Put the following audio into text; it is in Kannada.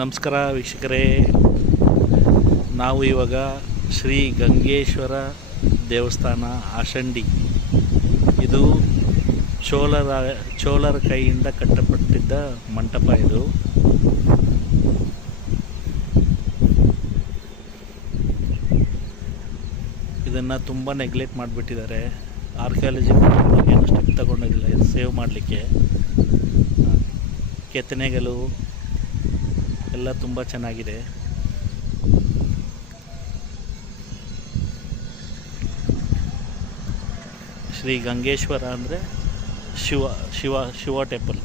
ನಮಸ್ಕಾರ ವೀಕ್ಷಕರೇ, ನಾವು ಇವಾಗ ಶ್ರೀ ಗಂಗೇಶ್ವರ ದೇವಸ್ಥಾನ ಆಶಂಡಿ. ಇದು ಚೋಳರ ಕೈಯಿಂದ ಕಟ್ಟಪಟ್ಟಿದ್ದ ಮಂಟಪ. ಇದು ಇದನ್ನು ತುಂಬ ನೆಗ್ಲೆಕ್ಟ್ ಮಾಡಿಬಿಟ್ಟಿದ್ದಾರೆ. ಆರ್ಕಿಯಾಲಜಿ ಏನು ಸ್ಟೆಪ್ ತಗೊಂಡಿಲ್ಲ ಇದು ಸೇವ್ ಮಾಡಲಿಕ್ಕೆ. ಕೆತ್ತನೆಗಳು ಎಲ್ಲ ತುಂಬ ಚೆನ್ನಾಗಿದೆ. ಶ್ರೀ ಗಂಗೇಶ್ವರ ಅಂದರೆ ಶಿವ ಟೆಂಪಲ್.